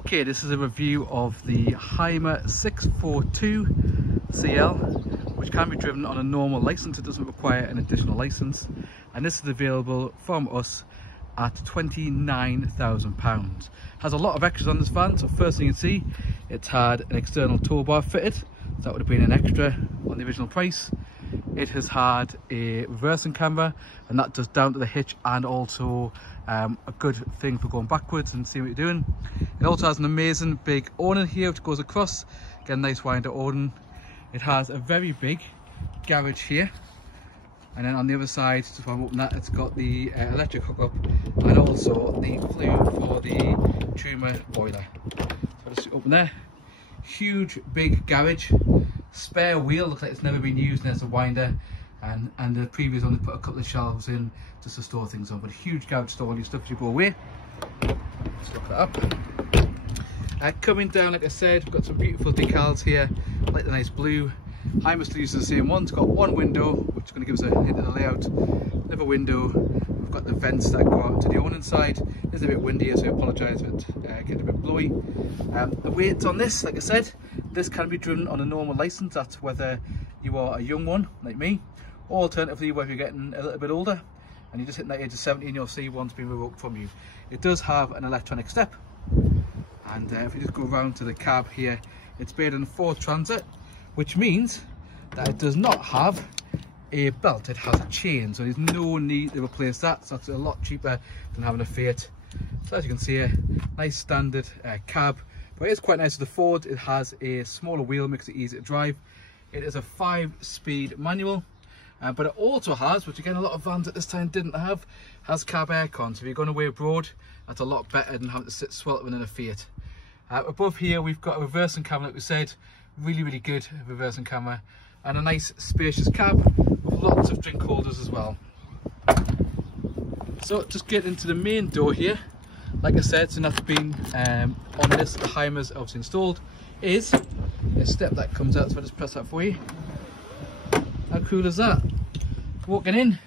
Okay, this is a review of the Hymer 642 CL, which can be driven on a normal license. It doesn't require an additional license, and this is available from us at £29,000. Has a lot of extras on this van. So first thing you can see, it's had an external tow bar fitted, so that would have been an extra on the original price. It has had a reversing camera, and that does down to the hitch, and also a good thing for going backwards and seeing what you're doing. It also has an amazing big awning here which goes across, again nice wider awning. It has a very big garage here, and then on the other side, just while I'm opening that, it's got the electric hookup and also the flue for the tumour boiler. So I'll just open there. Huge big garage, spare wheel, looks like it's never been used, and there's a winder, and the previous one they put a couple of shelves in just to store things on, but a huge garage store all your stuff as you go away. Let's look that up. Coming down, like I said, we've got some beautiful decals here, like the nice blue. Hymer still uses the same one. It's got one window, which is going to give us a hint of the layout. Another window. We've got the vents that go out to the awning side. It's a bit windy here, so I apologise if it gets a bit blowy. The weights on this, like I said, this can be driven on a normal licence. That's whether you are a young one like me, or alternatively whether you're getting a little bit older and you're just hitting that age of 70 and your C1's been revoked from you. It does have an electronic step, and if we just go around to the cab here, it's made in Ford Transit, which means that it does not have a belt, it has a chain, so there's no need to replace that, so that's a lot cheaper than having a Fiat. So as you can see here, nice standard cab, but it is quite nice with the Ford. It has a smaller wheel, makes it easy to drive. It is a 5-speed manual, but it also has, which again a lot of vans at this time didn't have, has cab aircon, so if you're going away abroad, that's a lot better than having to sit sweltering in a Fiat. Above here we've got a reversing camera, like we said, really good reversing camera, and a nice spacious cab with lots of drink holders as well. So just get into the main door here. Like I said, so that's been on this, the Hymer's obviously installed, is a step that comes out, so I'll just press that for you. How cool is that? Walking in,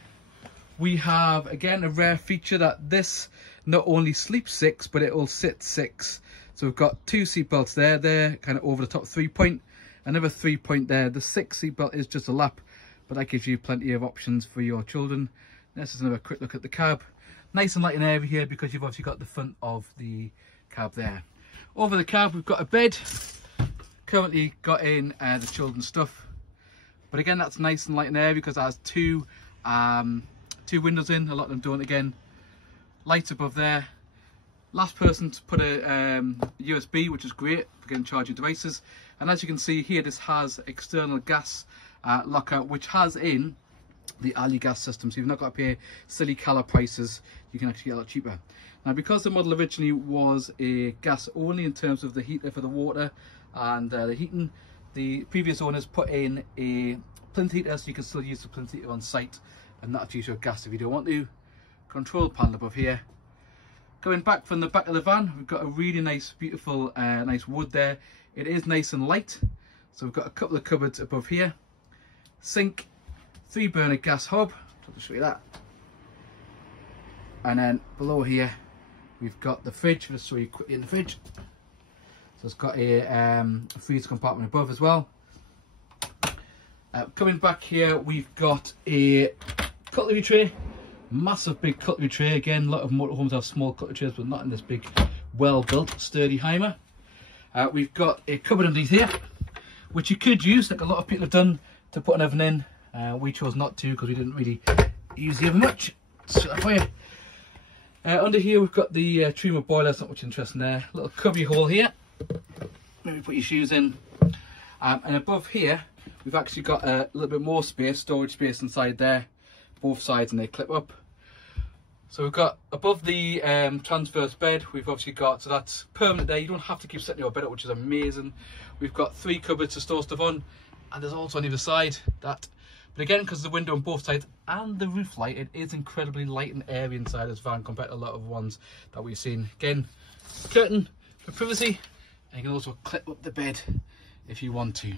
we have again a rare feature that this not only sleeps 6, but it will sit 6. So we've got 2 seat belts there, they're kind of over the top 3-point, another 3-point there. The 6th seat belt is just a lap, but that gives you plenty of options for your children. This is another quick look at the cab. Nice and light and airy here because you've obviously got the front of the cab there. Over the cab we've got a bed, currently got in the children's stuff, but again that's nice and light and airy because it has two windows in. A lot of them don't. Again, lights above there. Last person to put a USB, which is great for getting charging devices. And as you can see here, this has external gas lockout, which has in the alley gas system, so you've not got to pay silly colour prices. You can actually get a lot cheaper. Now, because the model originally was a gas only in terms of the heater for the water and the heating, the previous owners put in a plinth heater, so you can still use the plinth heater on site and not use your gas if you don't want to. Control panel above here. Going back from the back of the van, we've got a really nice, beautiful, nice wood there. It is nice and light. So we've got a couple of cupboards above here. Sink, 3-burner gas hob. I'll just show you that. And then below here, we've got the fridge. I'll just show you quickly in the fridge. So it's got a freezer compartment above as well. Coming back here, we've got a cutlery tray. Massive big cutlery tray. Again, a lot of motorhomes have small cutlery trays, but not in this big, well-built, sturdy Hymer. We've got a cupboard underneath here, which you could use, like a lot of people have done, to put an oven in. We chose not to because we didn't really use the oven much. So that for you. Under here, we've got the tumour boiler. That's not much interesting there. Little cubby hole here. Maybe put your shoes in. And above here, we've actually got a little bit more space, storage space inside there. Both sides, and they clip up. So we've got above the transverse bed, we've obviously got, so that's permanent there. You don't have to keep setting your bed up, which is amazing. We've got 3 cupboards to store stuff on, and there's also on either side that. But again, because of the window on both sides and the roof light, it is incredibly light and airy inside this van compared to a lot of ones that we've seen. Again, curtain for privacy, and you can also clip up the bed if you want to.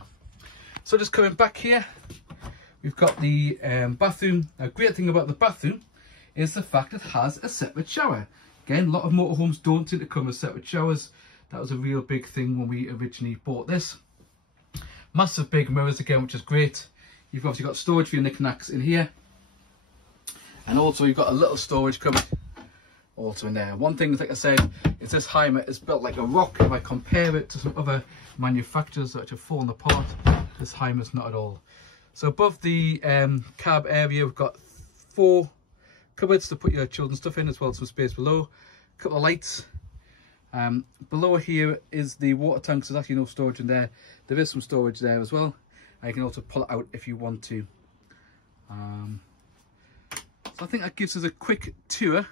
So just coming back here, we've got the bathroom. Now, great thing about the bathroom is the fact it has a separate shower. Again, a lot of motorhomes don't seem to come with separate showers. That was a real big thing when we originally bought this. Massive big mirrors again, which is great. You've obviously got storage for your knickknacks in here. And also you've got a little storage cupboard also in there. One thing, like I said, is this Hymer is built like a rock. If I compare it to some other manufacturers that have fallen apart, this Hymer's not at all. So above the cab area, we've got 4 cupboards to put your children's stuff in, as well as some space below. A couple of lights. Below here is the water tank, so there's actually no storage in there. There is some storage there as well. And you can also pull it out if you want to. So I think that gives us a quick tour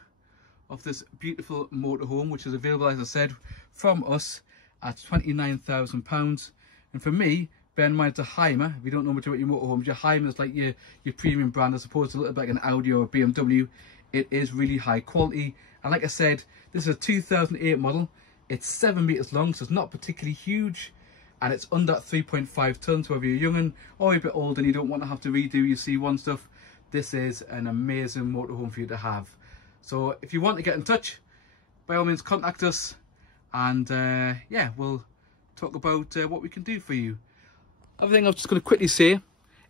of this beautiful motorhome, which is available, as I said, from us at £29,000. And for me, bear in mind it's a Hymer. If you don't know much about your motorhomes, your Hymer is like your premium brand, as opposed to a little bit like an Audi or a BMW. It is really high quality. And like I said, this is a 2008 model. It's 7 meters long, so it's not particularly huge. And it's under 3.5 tons, so whether you're young or a bit older and you don't want to have to redo your C1 stuff, this is an amazing motorhome for you to have. So if you want to get in touch, by all means contact us, and yeah, we'll talk about what we can do for you. Other thing I'm just going to quickly say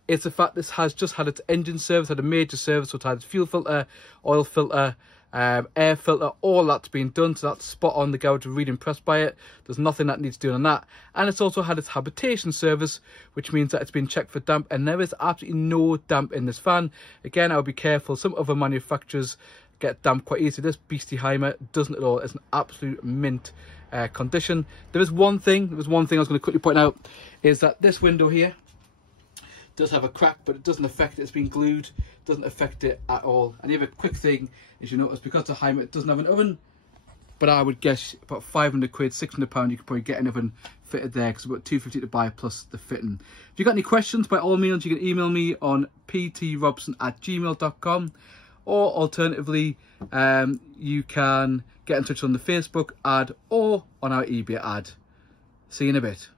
is the fact this has just had its engine service, had a major service, so it had its fuel filter, oil filter, air filter, all that's been done, so that's spot on. The garage are really impressed by it. There's nothing that needs doing on that. And it's also had its habitation service, which means that it's been checked for damp, and there is absolutely no damp in this van. Again, I would be careful. Some other manufacturers get damp quite easily. This beastie Hymer doesn't at all. It's an absolute mint condition. There was one thing I was going to quickly point out, is that this window here does have a crack, but it doesn't affect it. It's been glued, doesn't affect it at all. And the other quick thing is, you notice because the Hymer, it doesn't have an oven, but I would guess about 500 quid, 600 pound, you could probably get an oven fitted there, because it's about 250 to buy plus the fitting. If you've got any questions, by all means you can email me on ptrobson@gmail.com, or alternatively you can get in touch on the Facebook ad or on our eBay ad. See you in a bit.